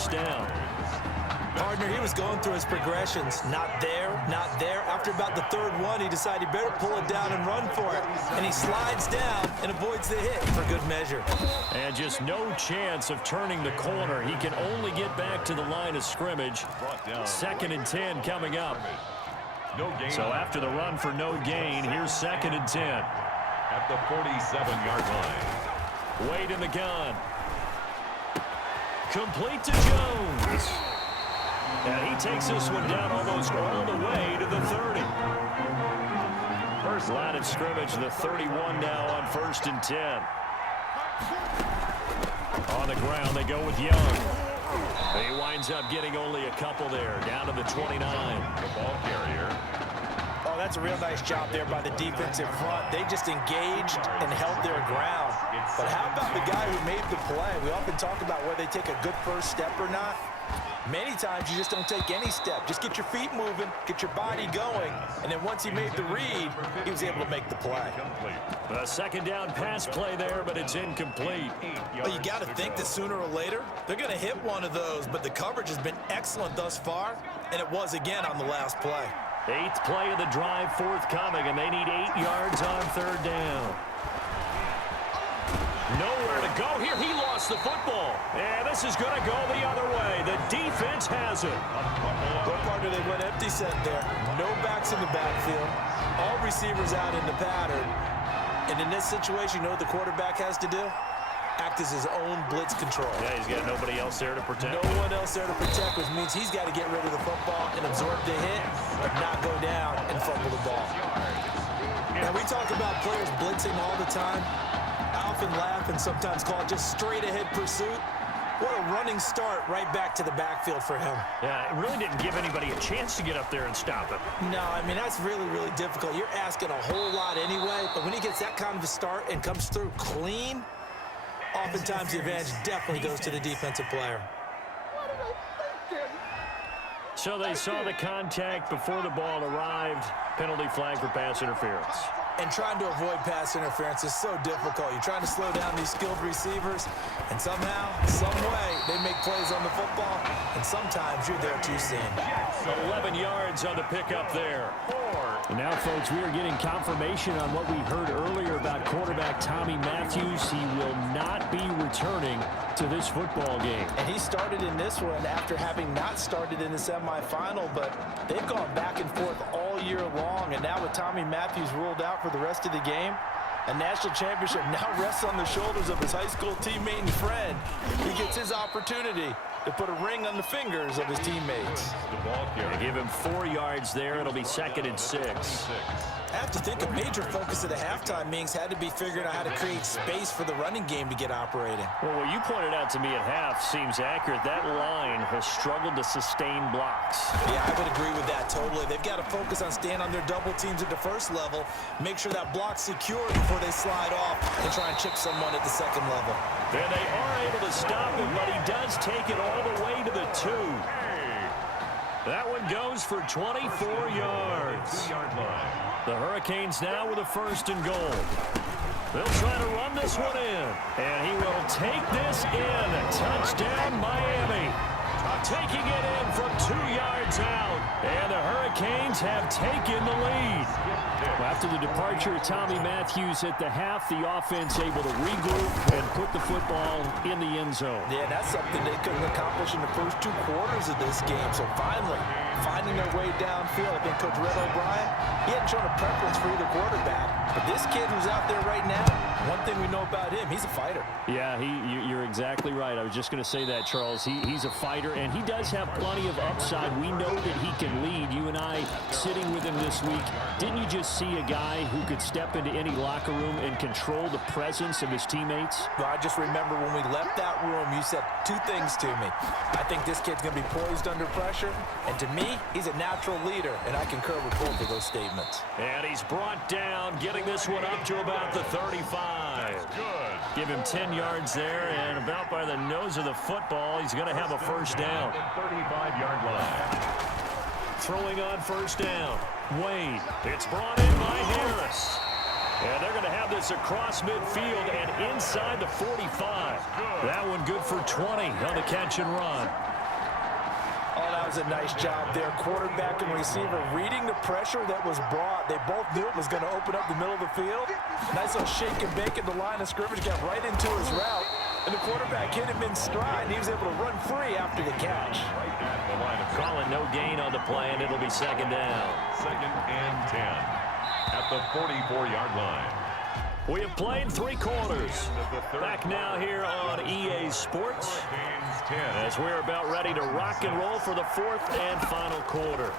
first down. Partner, he was going through his progressions. Not there, not there. After about the third one, he decided he better pull it down and run for it. And he slides down and avoids the hit for good measure. And just no chance of turning the corner. He can only get back to the line of scrimmage. 2nd and 10 coming up. So after the run for no gain, here's 2nd and 10. At the 47-yard line. Wade in the gun. Complete to Jones. And he takes this one down almost all the way to the 30. First line of scrimmage, the 31 now on 1st and 10. On the ground, they go with Young. He winds up getting only a couple there, down to the 29. The ball carrier. Oh, that's a real nice job there by the defensive front. They just engaged and held their ground. But how about the guy who made the play? We often talk about whether they take a good first step or not. Many times you just don't take any step. Just get your feet moving, get your body going, and then once he made the read, he was able to make the play. A 2nd down pass play there, but it's incomplete. Well, you got to think that sooner or later, they're going to hit one of those, but the coverage has been excellent thus far, and it was again on the last play. 8th play of the drive forthcoming, and they need 8 yards on 3rd down. Nowhere to go here. He lost the football. And this is going to go the other way. The defense has it. Good partner, they went empty set there. No backs in the backfield. All receivers out in the pattern. And in this situation, you know what the quarterback has to do? Act as his own blitz control. Yeah, he's got nobody else there to protect. No one else there to protect, which means he's got to get rid of the football and absorb the hit, but not go down and fumble the ball. Now, we talk about players blitzing all the time. I often laugh and sometimes call it just straight-ahead pursuit. What a running start right back to the backfield for him. Yeah, it really didn't give anybody a chance to get up there and stop him. No, I mean, that's really, really difficult. You're asking a whole lot anyway, but when he gets that kind of a start and comes through clean, oftentimes the advantage definitely goes to the defensive player. So they saw the contact before the ball arrived. Penalty flag for pass interference. And trying to avoid pass interference is so difficult. You're trying to slow down these skilled receivers, and somehow, some way, they make plays on the football, and sometimes you're there too soon. 11 yards on the pickup there. And now, folks, we are getting confirmation on what we heard earlier about quarterback Tommy Matthews. He will not be returning to this football game. And he started in this one after having not started in the semifinal, but they've gone back and forth all year long, and now with Tommy Matthews ruled out for the rest of the game, a national championship now rests on the shoulders of his high school teammate and friend. He gets his opportunity to put a ring on the fingers of his teammates. They give him 4 yards there. It'll be 2nd and 6. I have to think a major focus of the halftime meetings had to be figuring out how to create space for the running game to get operating. Well, what you pointed out to me at half seems accurate. That line has struggled to sustain blocks. Yeah, I would agree with that totally. They've got to focus on staying on their double teams at the first level, make sure that block's secure before they slide off and try and chip someone at the second level. And they are able to stop him, but he does take it all the way to the 2. That one goes for 24 yards. The Hurricanes now with a 1st and goal. They'll try to run this one in. And he will take this in. Touchdown, Miami. Taking it in from 2 yards out. And the Hurricanes have taken the lead. After the departure of Tommy Matthews at the half, the offense able to regroup and put the football in the end zone. Yeah, that's something they couldn't accomplish in the first 2 quarters of this game. So finally, finding their way downfield. I think Coach Red O'Brien, he hadn't shown a preference for either quarterback. But this kid who's out there right now, one thing we know about him, he's a fighter. Yeah, you're exactly right. I was just going to say that, Charles. He's a fighter, and he does have plenty of upside. We know that he can lead. You and I sitting with him this week, didn't you just see a guy who could step into any locker room and control the presence of his teammates? Well, I just remember when we left that room, you said 2 things to me. I think this kid's going to be poised under pressure, and to me, he's a natural leader, and I concur with both of those statements. And he's brought down, getting this one up to about the 35. Good. Give him 10 yards there, and about by the nose of the football, he's going to have a 1st down. 35-yard line. Throwing on 1st down. Wade. It's brought in by Harris. And they're going to have this across midfield and inside the 45. That one good for 20 on the catch and run. Oh, that was a nice job there. Quarterback and receiver reading the pressure that was brought. They both knew it was going to open up the middle of the field. Nice little shake and bake at the line of scrimmage. Got right into his route. And the quarterback hit him in stride, and he was able to run free after the catch. Calling no gain on the play, and it'll be second down. 2nd and 10 at the 44-yard line. We have played 3 quarters. Back now here on EA Sports as we're about ready to rock and roll for the 4th and final quarter.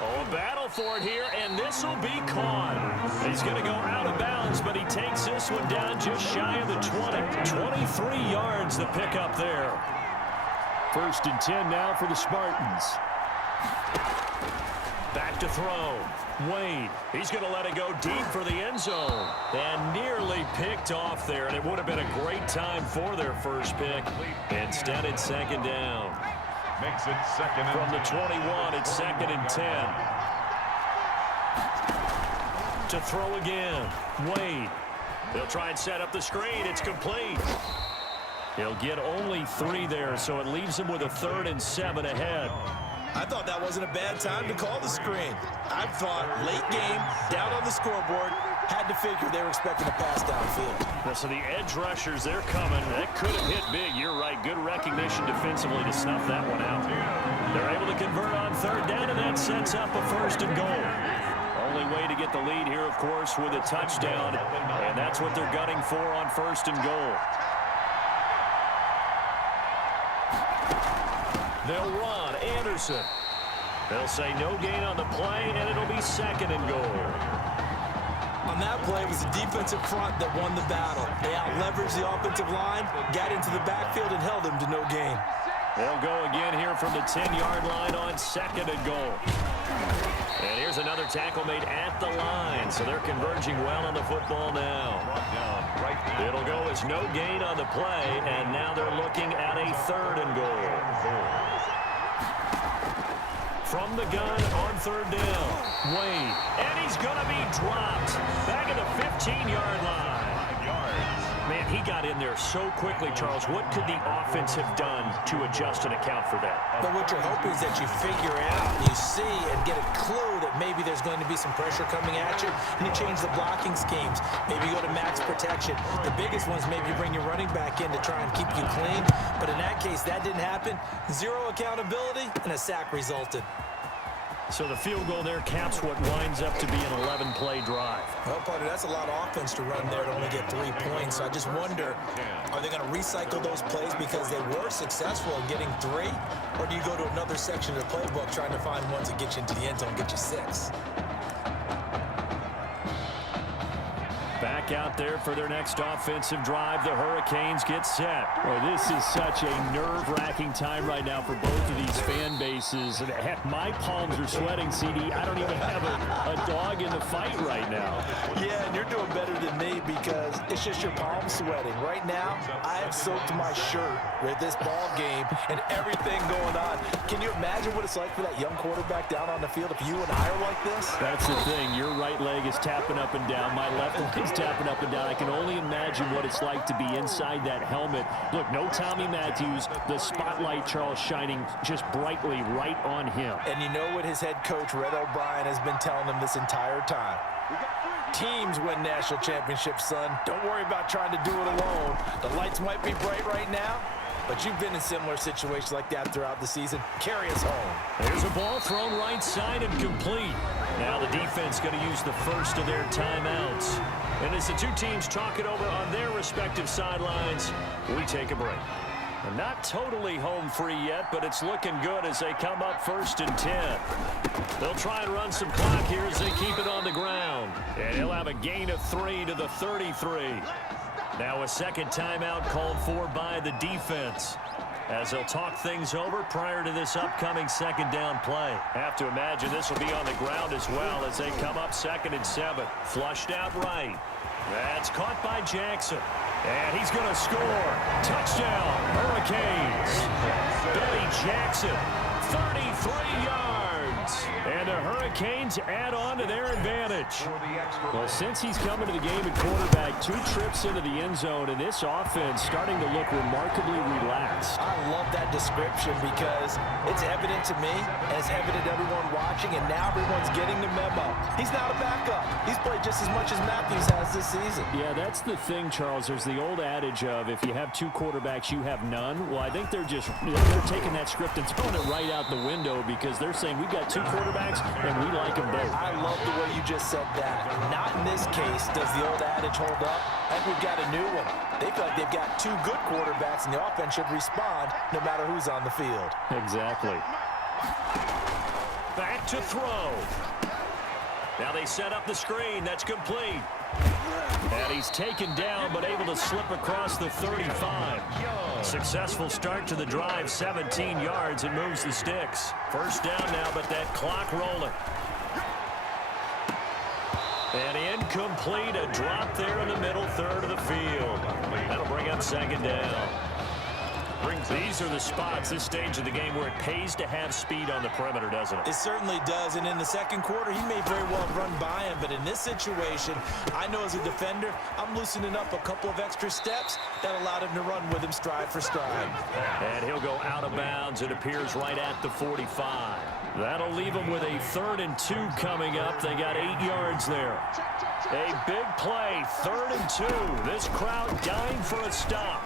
Oh, a battle for it here, and this will be caught. He's going to go out of bounds, but he takes this one down just shy of the 20. 23 yards the pickup there. 1st and 10 now for the Spartans. Back to throw. Wade, he's going to let it go deep for the end zone. And nearly picked off there, and it would have been a great time for their first pick. Instead, it's second down. Makes it 2nd and From the 21, it's 2nd and 10. To throw again. Wade. They'll try and set up the screen. It's complete. He'll get only 3 there, so it leaves him with a 3rd and 7 ahead. I thought that wasn't a bad time to call the screen. I thought late game, down on the scoreboard, had to figure they were expecting a pass downfield. So the edge rushers, they're coming. That could have hit big. You're right. Good recognition defensively to snuff that one out. They're able to convert on 3rd down, and that sets up a 1st and goal. Only way to get the lead here, of course, with a touchdown, and that's what they're gunning for on 1st and goal. They'll run. Anderson. They'll say no gain on the play, and it'll be 2nd and goal. On that play, it was the defensive front that won the battle. They out-leveraged the offensive line, got into the backfield, and held them to no gain. They'll go again here from the 10-yard line on 2nd and goal. And here's another tackle made at the line, so they're converging well on the football now. It'll go as no gain on the play, and now they're looking at a 3rd and goal. From the gun on 3rd down, Wade, and he's going to be dropped back at the 15-yard line. Man, he got in there so quickly, Charles. What could the offense have done to adjust and account for that? But what you're hoping is that you figure out, you see, and get a clue that maybe there's going to be some pressure coming at you, and you change the blocking schemes. Maybe you go to max protection. The biggest ones, maybe you bring your running back in to try and keep you clean. But in that case, that didn't happen. 0 accountability, and a sack resulted. So the field goal there caps what winds up to be an 11-play drive. Well, partner, that's a lot of offense to run there to only get 3 points. So I just wonder, are they going to recycle those plays because they were successful in getting 3? Or do you go to another section of the playbook trying to find ones that get you into the end zone and get you 6? Back out there for their next offensive drive. The Hurricanes get set. Well, this is such a nerve-wracking time right now for both of these fan bases. And heck, my palms are sweating, CD. I don't even have a dog in the fight right now. Yeah, and you're doing better than me because it's just your palms sweating. Right now, I have soaked my shirt with this ball game and everything going on. Can you imagine what it's like for that young quarterback down on the field if you and I are like this? That's the thing. Your right leg is tapping up and down. My left leg is tapping up and down. I can only imagine what it's like to be inside that helmet. Look, no Tommy Matthews. The spotlight, Charles, shining just brightly right on him. And you know what his head coach, Red O'Brien, has been telling him this entire time? Teams win national championships, son. Don't worry about trying to do it alone. The lights might be bright right now, but you've been in similar situations like that throughout the season. Carry us home. There's a ball thrown right side and complete. Now the defense going to use the first of their timeouts. And as the two teams talk it over on their respective sidelines, we take a break. And not totally home free yet, but it's looking good as they come up 1st and 10. They'll try and run some clock here as they keep it on the ground. And he'll have a gain of 3 to the 33. Now a second timeout called for by the defense, as they'll talk things over prior to this upcoming 2nd down play. Have to imagine this will be on the ground as well as they come up 2nd and 7. Flushed out right. That's caught by Jackson. And he's going to score. Touchdown, Hurricanes. Billy Jackson, 33 yards. yards. And the Hurricanes add on to their advantage. Well, since he's come into the game at quarterback, 2 trips into the end zone, and this offense starting to look remarkably relaxed. I love that description because it's evident to me, and it's evident to everyone watching, and now everyone's getting the memo. He's not a backup. He's played just as much as Matthews has this season. Yeah, that's the thing, Charles. There's the old adage of if you have 2 quarterbacks, you have none. Well, I think they're taking that script and throwing it right out the window because they're saying we've got 2 quarterbacks and we like them both. I love the way you just said that. Not in this case does the old adage hold up. I think we've got a new one. They feel like they've got 2 good quarterbacks, and the offense should respond no matter who's on the field. Exactly. Back to throw. Now they set up the screen. That's complete. And he's taken down, but able to slip across the 35. Successful start to the drive, 17 yards, and moves the sticks. First down now, but that clock rolling. And incomplete, a drop there in the middle third of the field. That'll bring up second down. These are the spots, this stage of the game, where it pays to have speed on the perimeter, doesn't it? It certainly does, and in the second quarter, he may very well have run by him, but in this situation, I know as a defender, I'm loosening up a couple of extra steps that allowed him to run with him stride for stride. And he'll go out of bounds, it appears, right at the 45. That'll leave them with a 3rd and 2 coming up. They got 8 yards there. A big play, 3rd and 2. This crowd dying for a stop.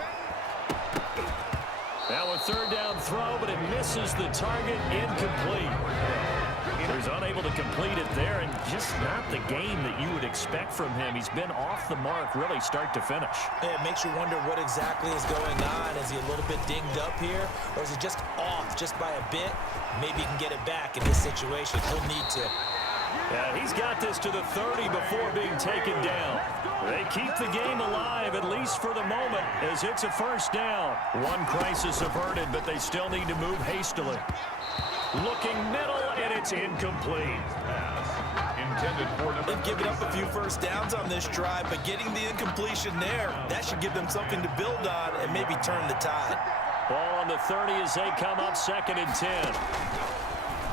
Now a 3rd down throw, but it misses the target, incomplete. He's unable to complete it there, and just not the game that you would expect from him. He's been off the mark, really, start to finish. It makes you wonder what exactly is going on. Is he a little bit dinged up here, or is he just off just by a bit? Maybe he can get it back in this situation. He'll need to. Yeah, he's got this to the 30 before being taken down. They keep the game alive, at least for the moment, as it's a first down. One crisis averted, but they still need to move hastily. Looking middle, and it's incomplete. They've given up a few first downs on this drive, but getting the incompletion there, that should give them something to build on and maybe turn the tide. Ball on the 30 as they come up 2nd and 10.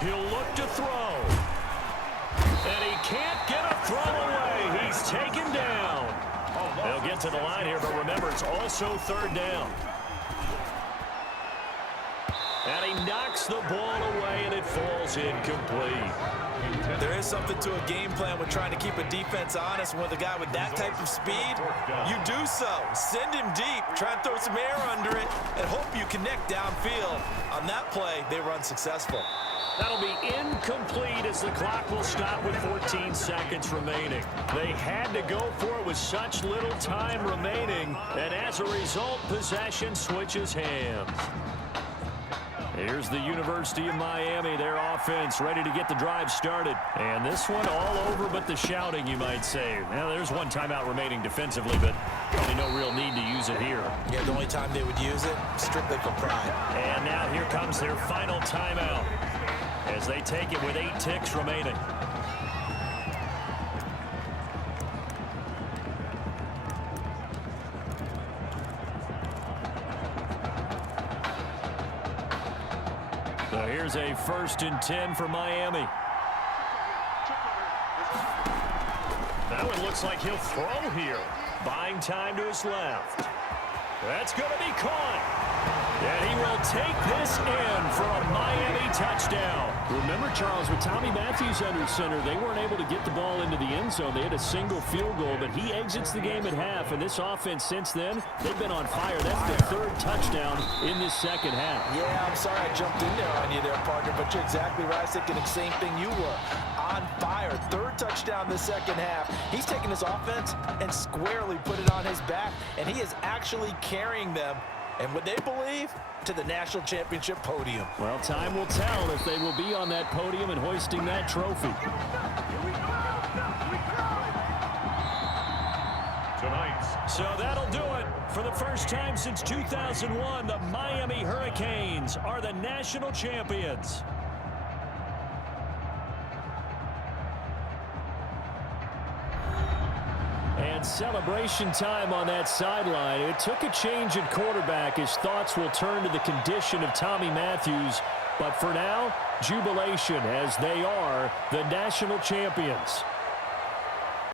He'll look to throw. And he can't get a throw away. He's taken down. They'll get to the line here, but remember, it's also 3rd down. And he knocks the ball away, and it falls incomplete. There is something to a game plan with trying to keep a defense honest. With a guy with that type of speed, you do so. Send him deep, try and throw some air under it, and hope you connect downfield. On that play, they were unsuccessful. That'll be incomplete as the clock will stop with 14 seconds remaining. They had to go for it with such little time remaining, and as a result, possession switches hands. Here's the University of Miami, their offense ready to get the drive started. And this one all over but the shouting, you might say. Now, there's one timeout remaining defensively, but probably no real need to use it here. Yeah, the only time they would use it, strictly for pride. And now here comes their final timeout as they take it with 8 ticks remaining. So here's a 1st and 10 for Miami. Now it looks like he'll throw here. Buying time to his left. That's going to be caught. And he will take this in for a Miami touchdown. Remember, Charles, with Tommy Matthews under center, they weren't able to get the ball into the end zone. They had a single field goal, but he exits the game at half. And this offense since then, they've been on fire. That's the 3rd touchdown in this second half. Yeah, I'm sorry I jumped in there on you there, partner, but you're exactly right. I was thinking the same thing you were. On fire. 3rd touchdown in the second half. He's taken his offense and squarely put it on his back, and he is actually carrying them, and would they believe, to the national championship podium. Well, time will tell if they will be on that podium and hoisting that trophy. So that'll do it. For the first time since 2001, the Miami Hurricanes are the national champions. And celebration time on that sideline. It took a change at quarterback as thoughts will turn to the condition of Tommy Matthews But for now, jubilation as they are the national champions.